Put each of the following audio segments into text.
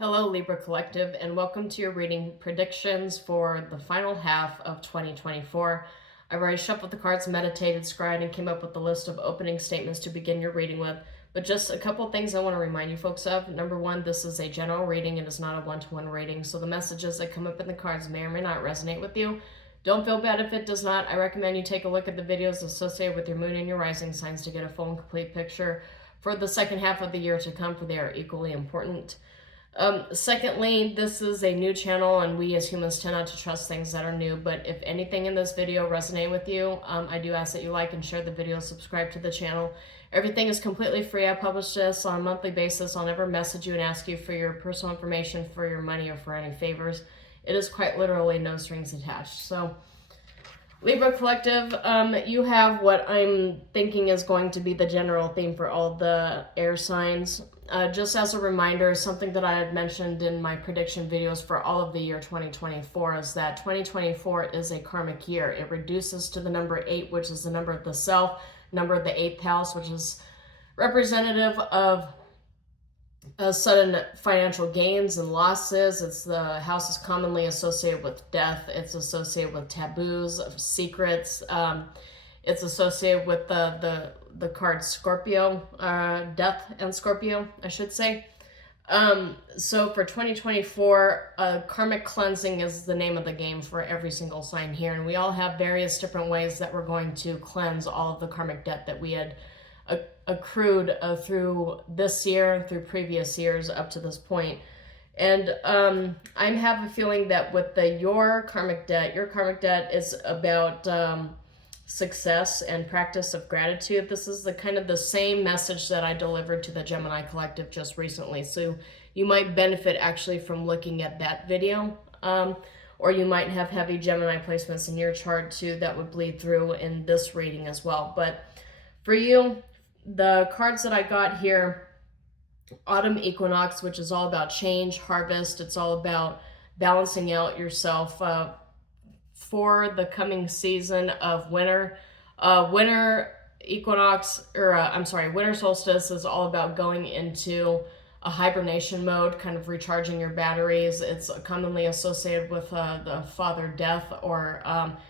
Hello, Libra Collective, and welcome to your reading predictions for the final half of 2024. I've already shuffled the cards, meditated, scried, and came up with a list of opening statements to begin your reading with. But just a couple of things I want to remind you folks of. Number one, this is a general reading. It is not a one-to-one reading, so the messages that come up in the cards may or may not resonate with you. Don't feel bad if it does not. I recommend you take a look at the videos associated with your moon and your rising signs to get a full and complete picture for the second half of the year to come, for they are equally important. Secondly, this is a new channel and we as humans tend not to trust things that are new, but if anything in this video resonates with you, I do ask that you like and share the video, subscribe to the channel. Everything is completely free. I publish this on a monthly basis. I'll never message you and ask you for your personal information, for your money, or for any favors. It is quite literally no strings attached. So Libra Collective, you have what I'm thinking is going to be the general theme for all the air signs. Just as a reminder, something that I had mentioned in my prediction videos for all of the year 2024 is that 2024 is a karmic year. It reduces to the number 8, which is the number of the self, number of the 8th house, which is representative of sudden financial gains and losses. It's the house is commonly associated with death. It's associated with taboos, secrets. It's associated with the card Scorpio, death and Scorpio, I should say. So for 2024, karmic cleansing is the name of the game for every single sign here. And we all have various different ways that we're going to cleanse all of the karmic debt that we had accrued through this year, through previous years up to this point. And I have a feeling that with your karmic debt is about success and practice of gratitude. This is the kind of the same message that I delivered to the Gemini Collective just recently. So you might benefit actually from looking at that video. Or you might have heavy Gemini placements in your chart too that would bleed through in this reading as well. But for you, the cards that I got here, Autumn Equinox, which is all about change, harvest. It's all about balancing out yourself for the coming season of winter. Winter equinox, winter solstice is all about going into a hibernation mode, kind of recharging your batteries. It's commonly associated with the Father Death or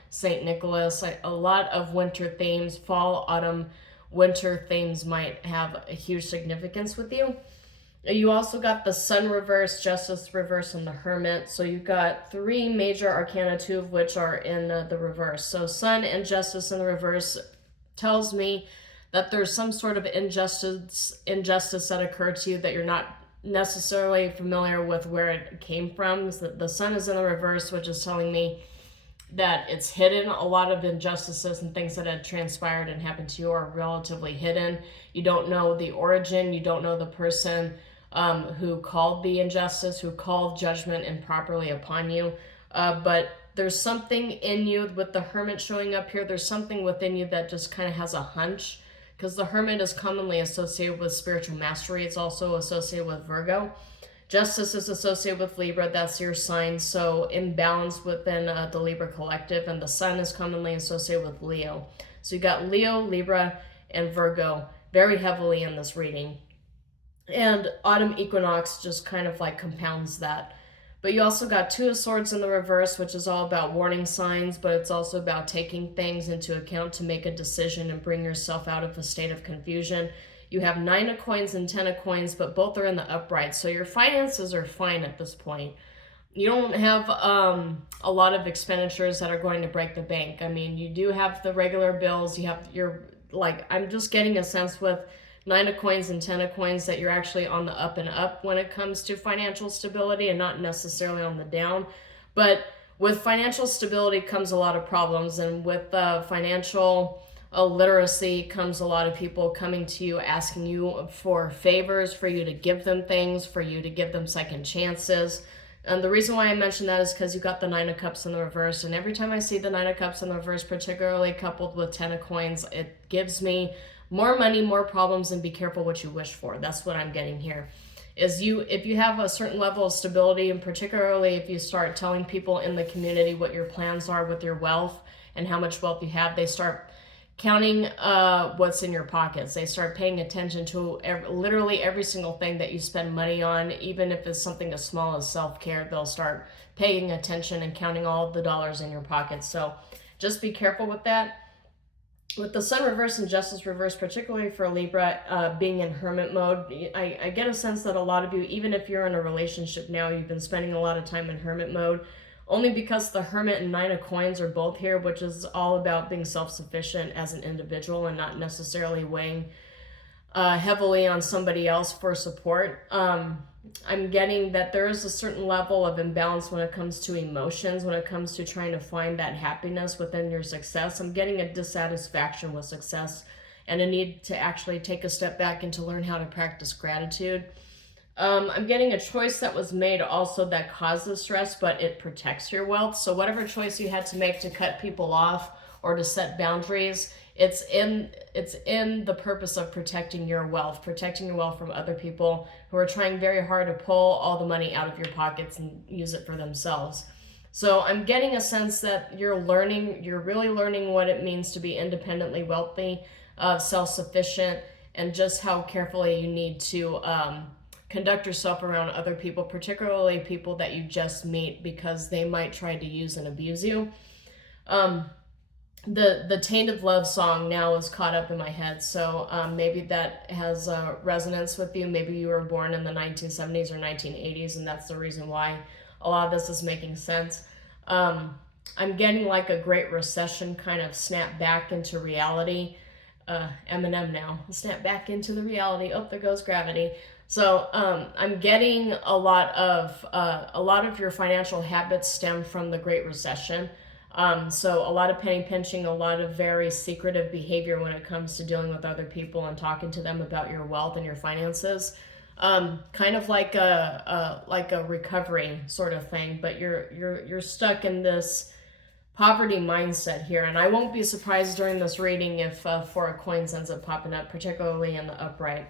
Saint Nicholas. A lot of winter themes, fall, autumn, winter themes might have a huge significance with you. You also got the Sun reverse, Justice reverse, and the Hermit. So you've got 3 major arcana, 2 of which are in the reverse. So Sun and Justice in the reverse tells me that there's some sort of injustice that occurred to you that you're not necessarily familiar with where it came from. So the Sun is in the reverse, which is telling me that it's hidden. A lot of injustices and things that had transpired and happened to you are relatively hidden. You don't know the origin. You don't know the person who called the injustice, who called judgment improperly upon you. But there's something in you with the Hermit showing up here. There's something within you that just kind of has a hunch, because the Hermit is commonly associated with spiritual mastery. It's also associated with Virgo. Justice is associated with Libra. That's your sign. So imbalance within the Libra Collective. And the Sun is commonly associated with Leo. So you got Leo, Libra, and Virgo very heavily in this reading. And Autumn Equinox just kind of like compounds that. But you also got 2 of Swords in the reverse, which is all about warning signs, but it's also about taking things into account to make a decision and bring yourself out of a state of confusion. You have 9 of Coins and 10 of Coins, but both are in the upright. So your finances are fine at this point. You don't have a lot of expenditures that are going to break the bank. I mean, you do have the regular bills. You have I'm just getting a sense with 9 of Coins and 10 of Coins that you're actually on the up and up when it comes to financial stability and not necessarily on the down. But with financial stability comes a lot of problems, and with financial literacy comes a lot of people coming to you asking you for favors, for you to give them things, for you to give them second chances. And the reason why I mention that is because you got the 9 of Cups in the reverse, and every time I see the 9 of Cups in the reverse, particularly coupled with 10 of Coins, it gives me more money, more problems, and be careful what you wish for. That's what I'm getting here. If you have a certain level of stability, and particularly if you start telling people in the community what your plans are with your wealth and how much wealth you have, they start counting what's in your pockets. They start paying attention to literally every single thing that you spend money on, even if it's something as small as self-care. They'll start paying attention and counting all of the dollars in your pockets. So just be careful with that. With the Sun reverse and Justice reverse, particularly for Libra, being in hermit mode, I get a sense that a lot of you, even if you're in a relationship now, you've been spending a lot of time in hermit mode, only because the Hermit and Nine of Coins are both here, which is all about being self-sufficient as an individual and not necessarily weighing heavily on somebody else for support. I'm getting that there is a certain level of imbalance when it comes to emotions, when it comes to trying to find that happiness within your success. I'm getting a dissatisfaction with success and a need to actually take a step back and to learn how to practice gratitude. I'm getting a choice that was made also that causes stress, but it protects your wealth. So whatever choice you had to make to cut people off or to set boundaries, it's in the purpose of protecting your wealth from other people who are trying very hard to pull all the money out of your pockets and use it for themselves. So I'm getting a sense that you're really learning what it means to be independently wealthy, self-sufficient, and just how carefully you need to conduct yourself around other people, particularly people that you just meet, because they might try to use and abuse you. The Tainted Love song now is caught up in my head, so maybe that has resonance with you. Maybe you were born in the 1970s or 1980s, and that's the reason why a lot of this is making sense. I'm getting like a Great Recession kind of snap back into reality. Eminem now, snap back into the reality. Oh, there goes gravity. So I'm getting a lot of your financial habits stem from the Great Recession. So a lot of penny pinching, a lot of very secretive behavior when it comes to dealing with other people and talking to them about your wealth and your finances. Kind of like a recovery sort of thing, but you're stuck in this poverty mindset here. And I won't be surprised during this reading if Four of Coins ends up popping up, particularly in the upright.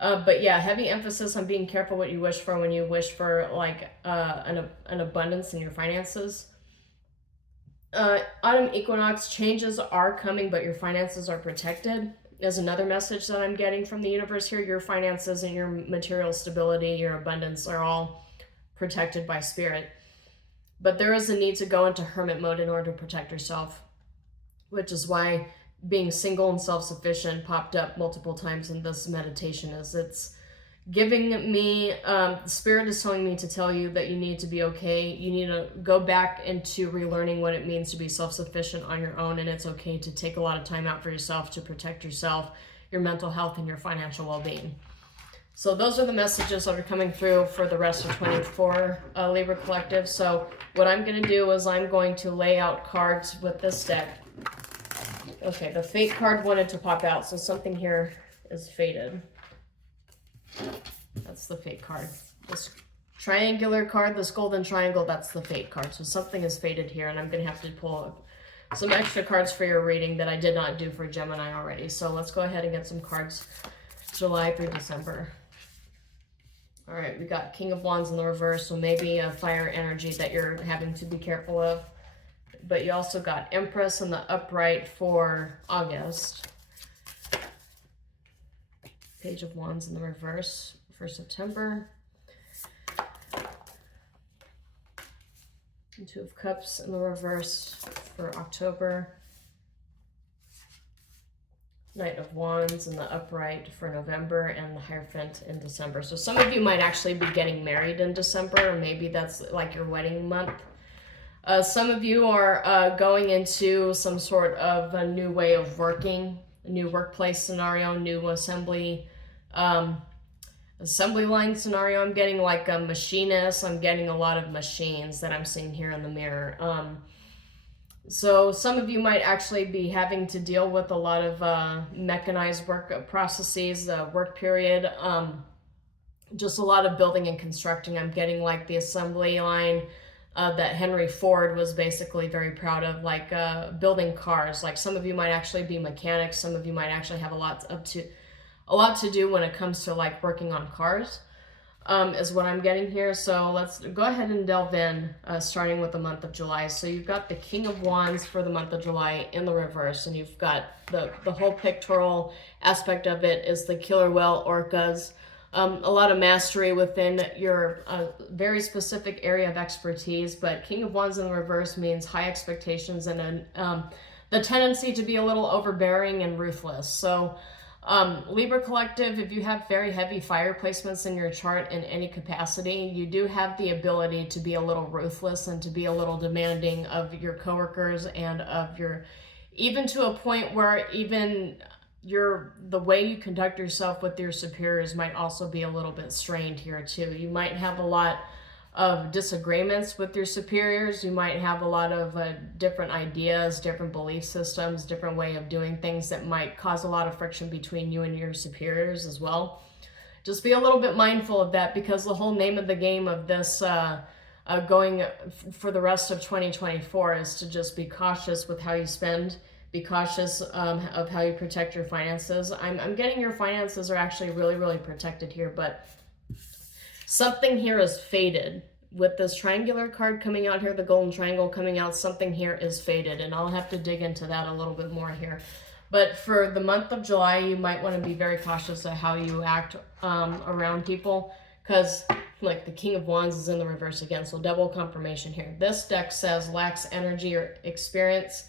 But yeah, heavy emphasis on being careful what you wish for when you wish for like an abundance in your finances. Autumn equinox, changes are coming, but your finances are protected. There's another message that I'm getting from the universe here. Your finances and your material stability, your abundance are all protected by spirit. But there is a need to go into hermit mode in order to protect yourself, which is why being single and self-sufficient popped up multiple times in this meditation. It's giving me, the spirit is telling me to tell you that you need to be okay. You need to go back into relearning what it means to be self-sufficient on your own, and it's okay to take a lot of time out for yourself to protect yourself, your mental health, and your financial well-being. So those are the messages that are coming through for the rest of 24, Libra Collective. So what I'm going to do is I'm going to lay out cards with this deck. Okay, the Fate card wanted to pop out, so something here is fated. That's the Fate card. This triangular card, this golden triangle, that's the Fate card. So something is fated here, and I'm going to have to pull some extra cards for your reading that I did not do for Gemini already. So let's go ahead and get some cards July through December. All right, we got King of Wands in the reverse, so maybe a fire energy that you're having to be careful of. But you also got Empress in the upright for August. Page of Wands in the reverse for September. And Two of Cups in the reverse for October. Knight of Wands in the upright for November, and the Hierophant in December. So some of you might actually be getting married in December, or maybe that's like your wedding month. Some of you are going into some sort of a new way of working, a new workplace scenario, new assembly line scenario. I'm getting like a machinist. I'm getting a lot of machines that I'm seeing here in the mirror. So some of you might actually be having to deal with a lot of mechanized work processes, work period, just a lot of building and constructing. I'm getting like the assembly line that Henry Ford was basically very proud of, like building cars. Like some of you might actually be mechanics. Some of you might actually have a lot to do when it comes to like working on cars. is what I'm getting here. So let's go ahead and delve in, starting with the month of July. So you've got the King of Wands for the month of July in the reverse, and you've got the whole pictorial aspect of it is the killer whale orcas. A lot of mastery within your very specific area of expertise, but King of Wands in the reverse means high expectations and the tendency to be a little overbearing and ruthless. So Libra Collective, if you have very heavy fire placements in your chart in any capacity, you do have the ability to be a little ruthless and to be a little demanding of your coworkers and of your, even to a point where even the way you conduct yourself with your superiors might also be a little bit strained here too. You might have a lot of disagreements with your superiors. You might have a lot of different ideas, different belief systems, different way of doing things that might cause a lot of friction between you and your superiors as well. Just be a little bit mindful of that, because the whole name of the game of this going for the rest of 2024 is to just be cautious with how you spend. Be cautious of how you protect your finances. I'm getting your finances are actually really, really protected here, but something here is faded. With this triangular card coming out here, the golden triangle coming out, something here is faded, and I'll have to dig into that a little bit more here. But for the month of July, you might want to be very cautious of how you act around people, because like the King of Wands is in the reverse again, so double confirmation here. This deck says lacks energy or experience,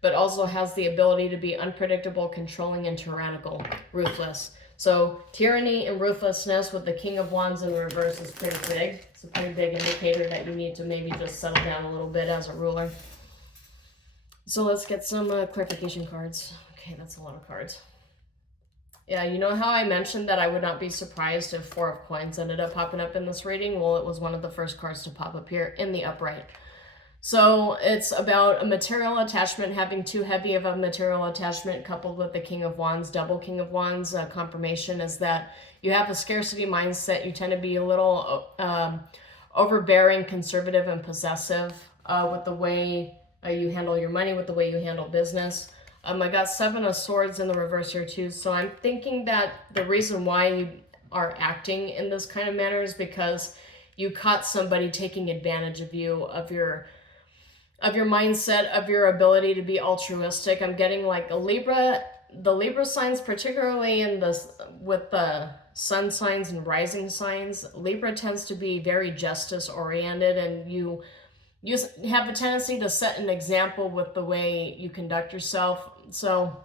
but also has the ability to be unpredictable, controlling, and tyrannical, ruthless. So tyranny and ruthlessness with the King of Wands in the reverse is pretty big. It's a pretty big indicator that you need to maybe just settle down a little bit as a ruler. So let's get some clarification cards. Okay, that's a lot of cards. Yeah, you know how I mentioned that I would not be surprised if Four of Coins ended up popping up in this reading? Well, it was one of the first cards to pop up here in the upright. So it's about a material attachment, having too heavy of a material attachment coupled with the King of Wands, double King of Wands. Confirmation is that you have a scarcity mindset. You tend to be a little overbearing, conservative, and possessive with the way you handle your money, with the way you handle business. I got Seven of Swords in the reverse here too. So I'm thinking that the reason why you are acting in this kind of manner is because you caught somebody taking advantage of you, of your mindset, of your ability to be altruistic. I'm getting like the Libra signs, particularly in this with the sun signs and rising signs. Libra tends to be very justice oriented, and you have a tendency to set an example with the way you conduct yourself. So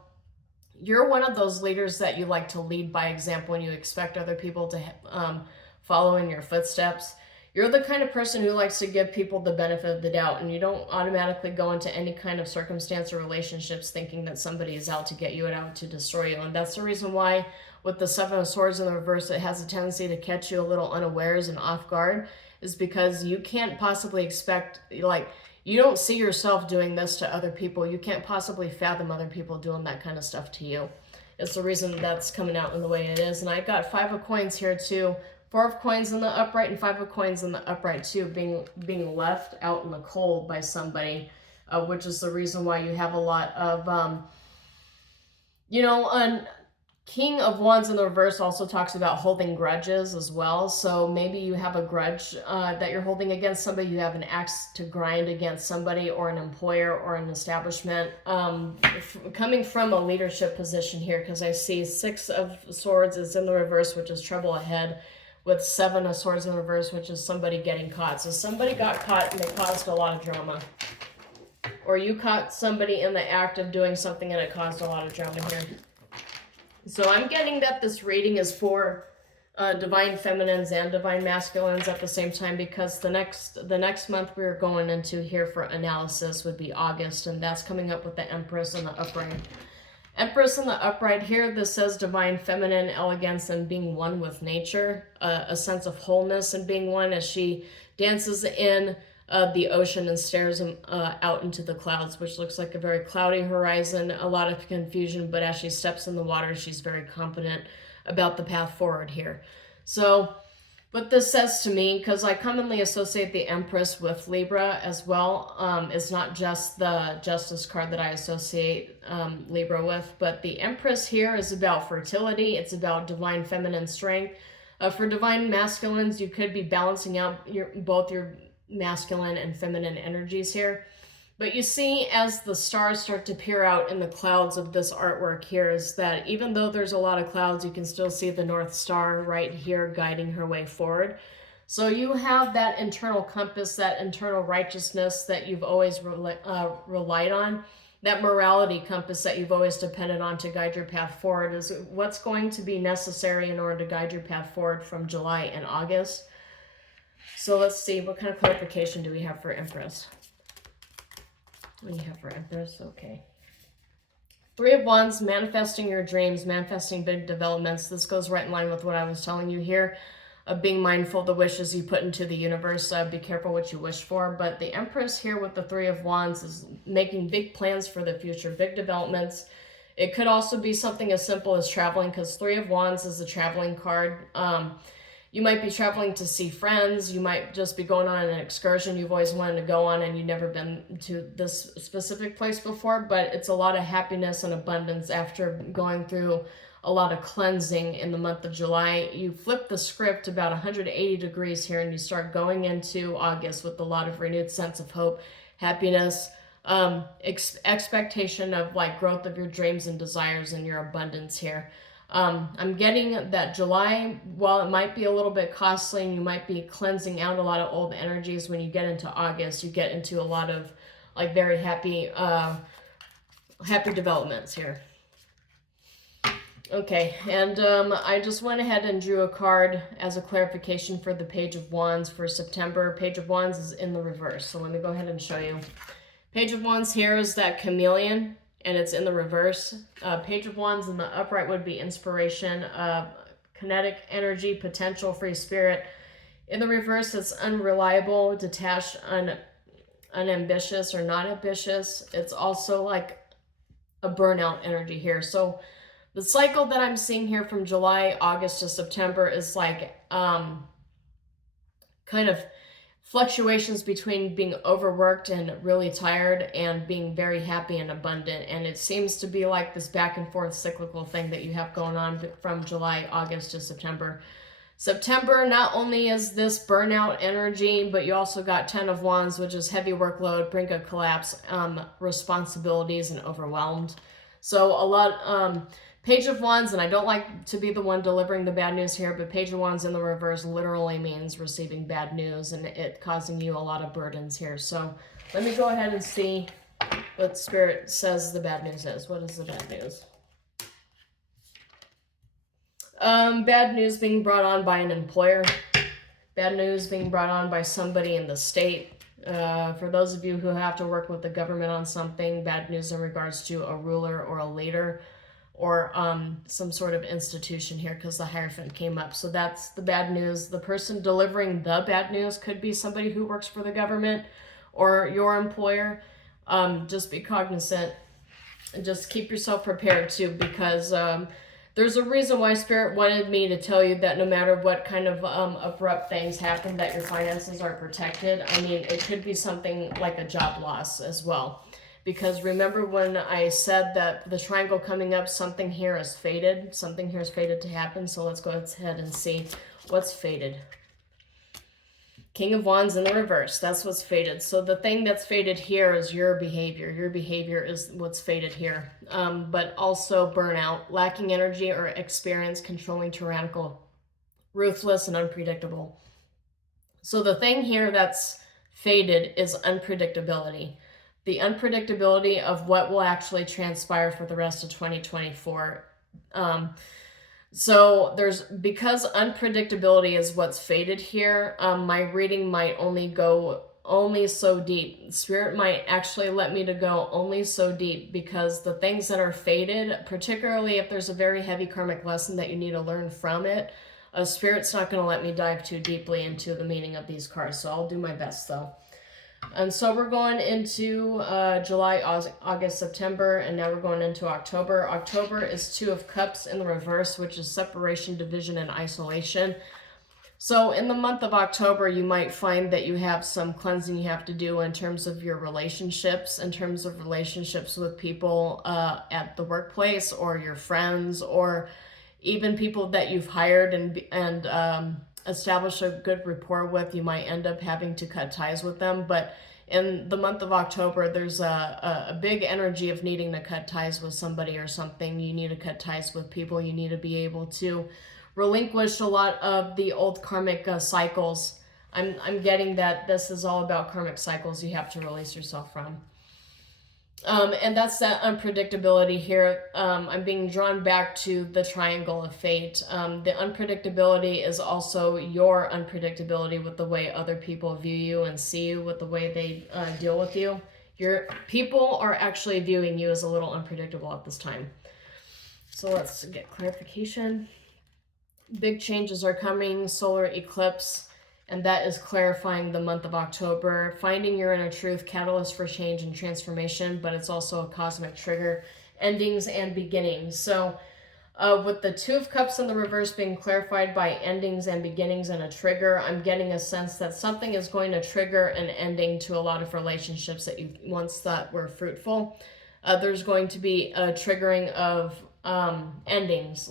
you're one of those leaders that you like to lead by example, and you expect other people to follow in your footsteps. You're the kind of person who likes to give people the benefit of the doubt, and you don't automatically go into any kind of circumstance or relationships thinking that somebody is out to get you and out to destroy you. And that's the reason why with the Seven of Swords in the reverse, it has a tendency to catch you a little unawares and off guard, is because you can't possibly expect, like, you don't see yourself doing this to other people. You can't possibly fathom other people doing that kind of stuff to you. It's the reason that's coming out in the way it is. And I got Five of Coins here too. Four of Coins in the upright and Five of Coins in the upright too, being left out in the cold by somebody, which is the reason why you have a lot of, King of Wands in the reverse also talks about holding grudges as well. So maybe you have a grudge that you're holding against somebody. You have an axe to grind against somebody or an employer or an establishment. Coming from a leadership position here, because I see Six of Swords is in the reverse, which is trouble ahead, with Seven of Swords in the reverse, which is somebody getting caught. So somebody got caught and they caused a lot of drama. Or you caught somebody in the act of doing something and it caused a lot of drama here. So I'm getting that this reading is for divine feminines and divine masculines at the same time, because the next month we're going into here for analysis would be August, and that's coming up with the Empress in the upright. Empress in the upright here, this says divine feminine, elegance, and being one with nature, a sense of wholeness and being one as she dances in the ocean and stares out into the clouds, which looks like a very cloudy horizon, a lot of confusion, but as she steps in the water, she's very confident about the path forward here. So what this says to me, because I commonly associate the Empress with Libra as well, it's not just the Justice card that I associate Libra with, but the Empress here is about fertility, it's about divine feminine strength, For divine masculines, you could be balancing out both your masculine and feminine energies here. But you see, as the stars start to peer out in the clouds of this artwork here, is that even though there's a lot of clouds, you can still see the North Star right here guiding her way forward. So you have that internal compass, that internal righteousness that you've always relied on. That morality compass that you've always depended on to guide your path forward is what's going to be necessary in order to guide your path forward from July and August. So let's see, what kind of clarification do we have for Empress? What do you have for Empress? Okay. Three of Wands, manifesting your dreams, manifesting big developments. This goes right in line with what I was telling you here, of being mindful of the wishes you put into the universe. Be careful what you wish for. But the Empress here with the Three of Wands is making big plans for the future, big developments. It could also be something as simple as traveling, because Three of Wands is a traveling card. You might be traveling to see friends. You might just be going on an excursion you've always wanted to go on and you've never been to this specific place before. But it's a lot of happiness and abundance after going through a lot of cleansing in the month of July. You flip the script about 180 degrees here and you start going into August with a lot of renewed sense of hope, happiness, expectation of like growth of your dreams and desires and your abundance here. I'm getting that July, while it might be a little bit costly and you might be cleansing out a lot of old energies, when you get into August, you get into a lot of like very happy developments here. Okay, and I just went ahead and drew a card as a clarification for the Page of Wands for September. Page of Wands is in the reverse, so let me go ahead and show you. Page of Wands here is that chameleon, and it's in the reverse. Page of Wands in the upright would be inspiration, kinetic energy, potential, free spirit. In the reverse, it's unreliable, detached, unambitious, or not ambitious. It's also like a burnout energy here. So the cycle that I'm seeing here from July, August to September is like kind of fluctuations between being overworked and really tired and being very happy and abundant. And it seems to be like this back and forth cyclical thing that you have going on from July, August to September. September, not only is this burnout energy, but you also got 10 of Wands, which is heavy workload, brink of collapse, responsibilities, and overwhelmed. So a lot, Page of Wands, and I don't like to be the one delivering the bad news here, but Page of Wands in the reverse literally means receiving bad news and it causing you a lot of burdens here. So let me go ahead and see what Spirit says the bad news is. What is the bad news? Bad news being brought on by an employer. Bad news being brought on by somebody in the state. For those of you who have to work with the government on something, bad news in regards to a ruler or a leader, or some sort of institution here, because the Hierophant came up. So that's the bad news. The person delivering the bad news could be somebody who works for the government or your employer. Just be cognizant and just keep yourself prepared too, because there's a reason why Spirit wanted me to tell you that no matter what kind of abrupt things happen, that your finances are protected. I mean, it could be something like a job loss as well. Because remember when I said that the triangle coming up, something here is fated. Something here is fated to happen. So let's go ahead and see what's fated. King of Wands in the reverse. That's what's fated. So the thing that's fated here is your behavior. Your behavior is what's fated here. But also burnout, lacking energy or experience, controlling, tyrannical, ruthless, and unpredictable. So the thing here that's fated is unpredictability. The unpredictability of what will actually transpire for the rest of 2024. So because unpredictability is what's fated here, my reading might only go so deep. Spirit might actually let me to go only so deep, because the things that are fated, particularly if there's a very heavy karmic lesson that you need to learn from it, Spirit's not going to let me dive too deeply into the meaning of these cards. So I'll do my best though. And so we're going into July, August, September, and now we're going into October. October is Two of Cups in the reverse, which is separation, division, and isolation. So in the month of October, you might find that you have some cleansing you have to do in terms of your relationships, with people at the workplace, or your friends, or Even people that you've hired and established a good rapport with, you might end up having to cut ties with them. But in the month of October, there's a big energy of needing to cut ties with somebody or something. You need to cut ties with people. You need to be able to relinquish a lot of the old karmic cycles. I'm getting that this is all about karmic cycles you have to release yourself from. And that's that unpredictability here. I'm being drawn back to the triangle of fate. The unpredictability is also your unpredictability with the way other people view you and see you, with the way they deal with you. Your people are actually viewing you as a little unpredictable at this time. So let's get clarification. Big changes are coming, solar eclipse. And that is clarifying the month of October, finding your inner truth, catalyst for change and transformation, but it's also a cosmic trigger, endings and beginnings. So with the Two of Cups in the reverse being clarified by endings and beginnings and a trigger, I'm getting a sense that something is going to trigger an ending to a lot of relationships that you once thought were fruitful. There's going to be a triggering of endings,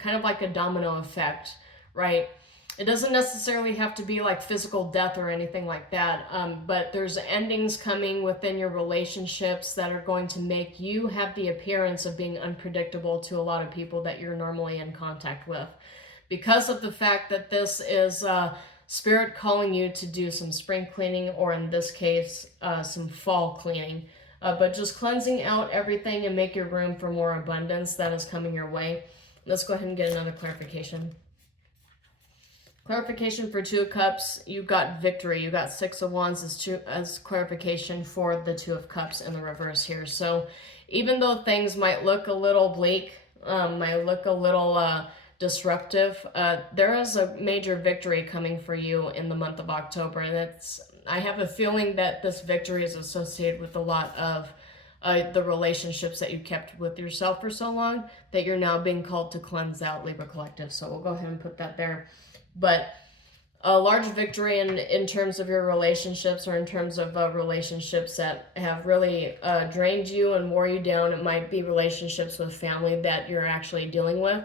kind of like a domino effect, right? It doesn't necessarily have to be like physical death or anything like that, but there's endings coming within your relationships that are going to make you have the appearance of being unpredictable to a lot of people that you're normally in contact with. Because of the fact that this is Spirit calling you to do some spring cleaning, or in this case, some fall cleaning. But just cleansing out everything and make your room for more abundance that is coming your way. Let's go ahead and get another clarification. Clarification for Two of Cups, you got victory. You got Six of Wands as clarification for the Two of Cups in the reverse here. So even though things might look a little bleak, might look a little disruptive, there is a major victory coming for you in the month of October. And I have a feeling that this victory is associated with a lot of the relationships that you kept with yourself for so long that you're now being called to cleanse out, Libra Collective. So we'll go ahead and put that there. But a large victory in terms of your relationships, or in terms of relationships that have really drained you and wore you down. It might be relationships with family that you're actually dealing with.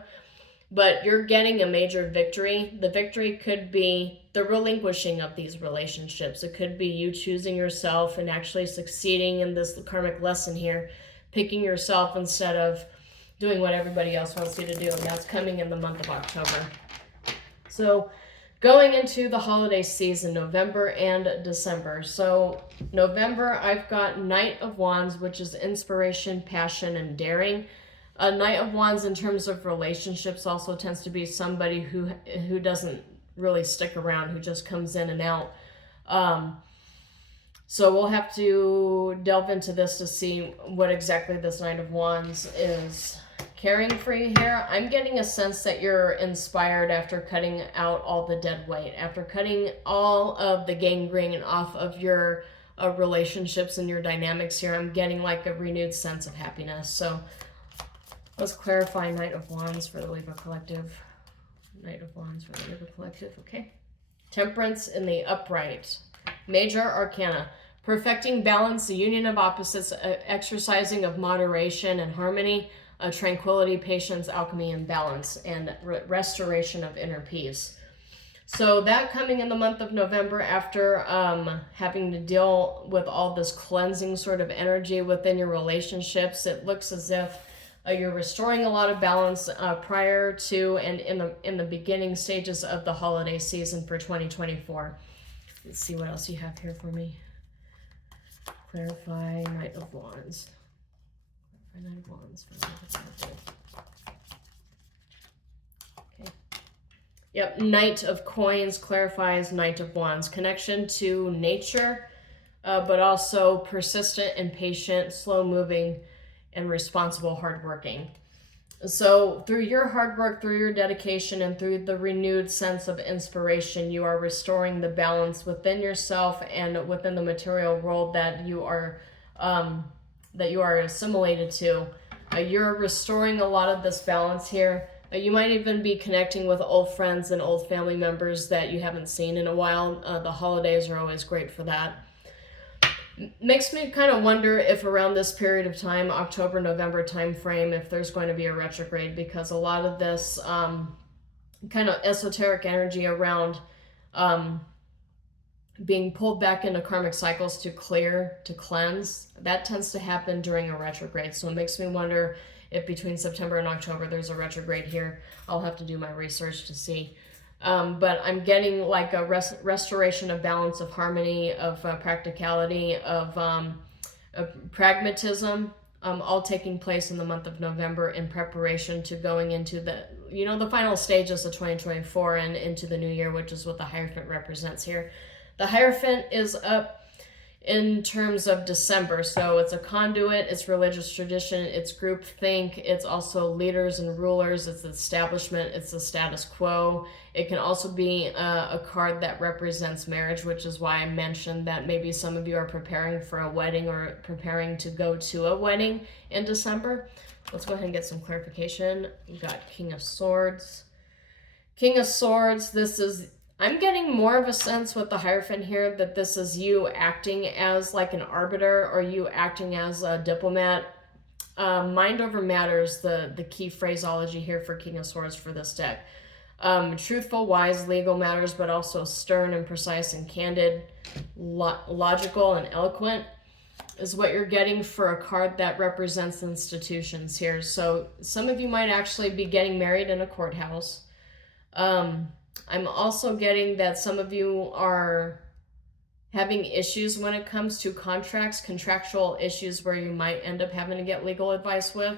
But you're getting a major victory. The victory could be the relinquishing of these relationships. It could be you choosing yourself and actually succeeding in this karmic lesson here, picking yourself instead of doing what everybody else wants you to do. And that's coming in the month of October. So going into the holiday season, November and December. So November, I've got Knight of Wands, which is inspiration, passion, and daring. A Knight of Wands in terms of relationships also tends to be somebody who doesn't really stick around, who just comes in and out. So we'll have to delve into this to see what exactly this Knight of Wands is carrying for you here. I'm getting a sense that you're inspired after cutting out all the dead weight, after cutting all of the gangrene off of your relationships and your dynamics here. I'm getting like a renewed sense of happiness. So let's clarify Knight of Wands for the Libra Collective. Knight of Wands for the Libra Collective, okay. Temperance in the upright. Major Arcana. Perfecting balance, the union of opposites, exercising of moderation and harmony, tranquility, patience, alchemy, and balance, and restoration of inner peace. So that coming in the month of November, after having to deal with all this cleansing sort of energy within your relationships, it looks as if you're restoring a lot of balance prior to and in the beginning stages of the holiday season for 2024. Let's see what else you have here for me. Clarify Knight of Wands. Knight of Wands. Okay. Yep, Knight of Coins clarifies Knight of Wands. Connection to nature, but also persistent and patient, slow-moving, and responsible, hardworking. So through your hard work, through your dedication, and through the renewed sense of inspiration, you are restoring the balance within yourself and within the material world that you are assimilated to. You're restoring a lot of this balance here. You might even be connecting with old friends and old family members that you haven't seen in a while. The holidays are always great for that. Makes me kind of wonder if around this period of time, October, November time frame, if there's going to be a retrograde, because a lot of this kind of esoteric energy around being pulled back into karmic cycles to clear, to cleanse, that tends to happen during a retrograde. So it makes me wonder if between September and October there's a retrograde here. I'll have to do my research to see. But I'm getting like a restoration of balance, of harmony, of practicality, of pragmatism, all taking place in the month of November in preparation to going into the, the final stages of 2024 and into the new year, which is what the Hierophant represents here. The Hierophant is up in terms of December, so it's a conduit, it's religious tradition, it's groupthink, it's also leaders and rulers, it's establishment, it's the status quo. It can also be a card that represents marriage, which is why I mentioned that maybe some of you are preparing for a wedding or preparing to go to a wedding in December. Let's go ahead and get some clarification. We've got King of Swords. King of Swords, this is, I'm getting more of a sense with the Hierophant here that this is you acting as like an arbiter, or you acting as a diplomat. Mind over matter is the key phraseology here for King of Swords for this deck. Truthful, wise, legal matters, but also stern and precise and candid, logical and eloquent is what you're getting for a card that represents institutions here. So some of you might actually be getting married in a courthouse. I'm also getting that some of you are having issues when it comes to contracts, contractual issues where you might end up having to get legal advice with.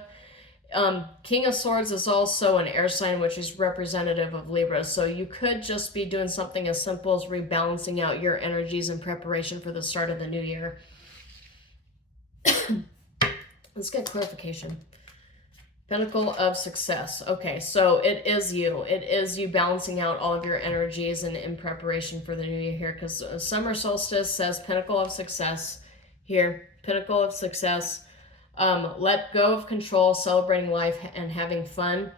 King of Swords is also an air sign, which is representative of Libra. So you could just be doing something as simple as rebalancing out your energies in preparation for the start of the new year. Let's get clarification. Pentacle of Success. Okay, so it is you. It is you balancing out all of your energies and in preparation for the new year here, because Summer Solstice says Pentacle of Success here. Pinnacle of Success. Let go of control, celebrating life and having fun.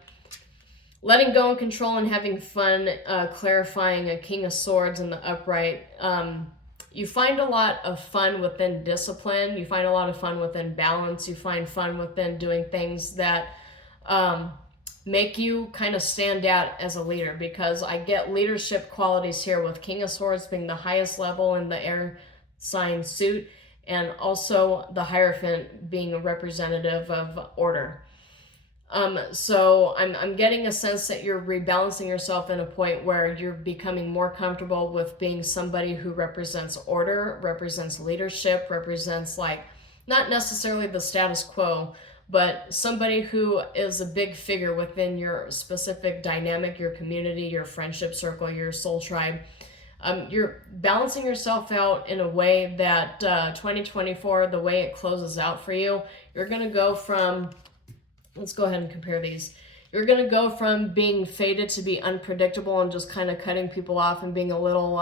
Letting go and control and having fun, clarifying a King of Swords in the upright. You find a lot of fun within discipline. You find a lot of fun within balance. You find fun within doing things that make you kind of stand out as a leader, because I get leadership qualities here with King of Swords being the highest level in the air sign suit, and also the Hierophant being a representative of order. So I'm getting a sense that you're rebalancing yourself in a point where you're becoming more comfortable with being somebody who represents order, represents leadership, represents like not necessarily the status quo, but somebody who is a big figure within your specific dynamic, your community, your friendship circle, your soul tribe. You're balancing yourself out in a way that 2024, the way it closes out for you, you're going to go from, let's go ahead and compare these. You're going to go from being fated to be unpredictable and just kind of cutting people off and being a little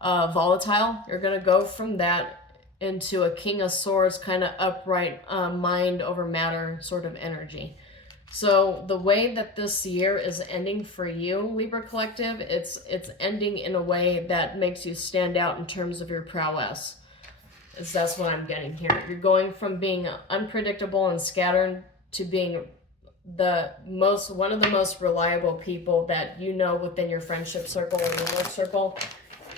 volatile. You're going to go from that into a King of Swords, kind of upright, mind over matter sort of energy. So the way that this year is ending for you, Libra Collective, it's ending in a way that makes you stand out in terms of your prowess. That's what I'm getting here. You're going from being unpredictable and scattered to being one of the most reliable people that you know within your friendship circle or your work circle.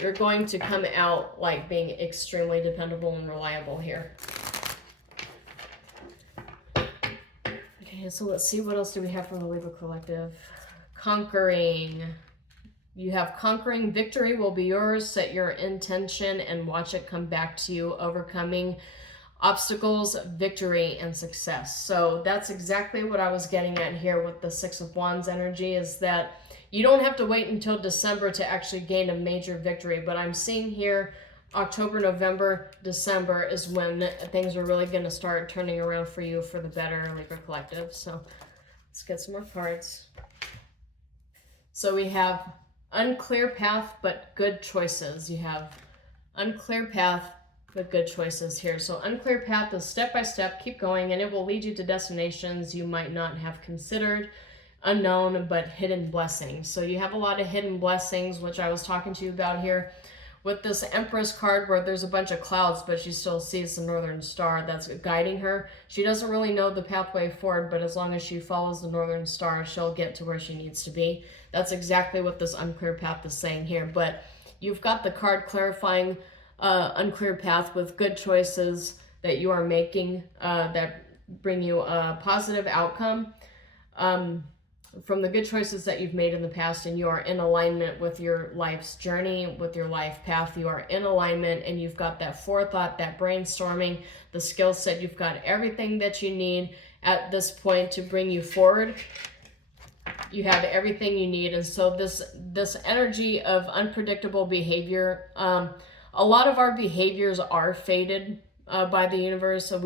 You're going to come out like being extremely dependable and reliable here. Okay, so let's see, what else do we have from the Libra Collective? Conquering. You have conquering. Victory will be yours. Set your intention and watch it come back to you. Overcoming obstacles, victory, and success. So that's exactly what I was getting at here with the Six of Wands energy, is that you don't have to wait until December to actually gain a major victory. But I'm seeing here October, November, December is when things are really going to start turning around for you for the better, Libra Collective. So let's get some more cards. So we have unclear path, but good choices. You have unclear path, but good choices here. So unclear path is step by step, keep going, and it will lead you to destinations you might not have considered. Unknown, but hidden blessings. So you have a lot of hidden blessings, which I was talking to you about here with this Empress card where there's a bunch of clouds, but she still sees the northern star that's guiding her. She doesn't really know the pathway forward, but as long as she follows the northern star, she'll get to where she needs to be. That's exactly what this unclear path is saying here. But you've got the card clarifying unclear path with good choices that you are making that bring you a positive outcome from the good choices that you've made in the past, and you are in alignment with your life's journey, with your life path. You are in alignment, and you've got that forethought, that brainstorming, the skill set. You've got everything that you need at this point to bring you forward. You have everything you need. And so this energy of unpredictable behavior, a lot of our behaviors are fated by the universe. So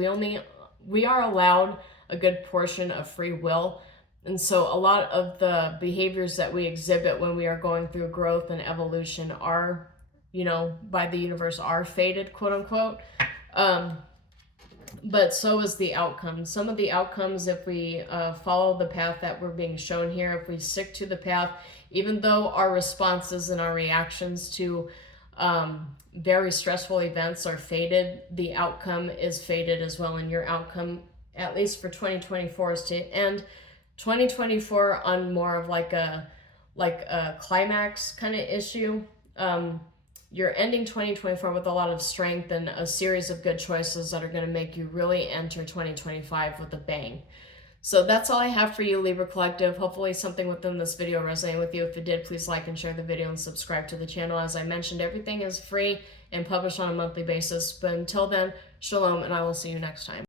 we are allowed a good portion of free will. And so a lot of the behaviors that we exhibit when we are going through growth and evolution are, by the universe are fated, quote unquote. But so is the outcome. Some of the outcomes, if we follow the path that we're being shown here, if we stick to the path, even though our responses and our reactions to very stressful events are fated, the outcome is fated as well. And your outcome, at least for 2024, is to end 2024 on more of like a climax kind of issue. You're ending 2024 with a lot of strength and a series of good choices that are going to make you really enter 2025 with a bang. So that's all I have for you, Libra Collective. Hopefully something within this video resonated with you. If it did, please like and share the video and subscribe to the channel. As I mentioned, everything is free and published on a monthly basis. But until then, shalom, and I will see you next time.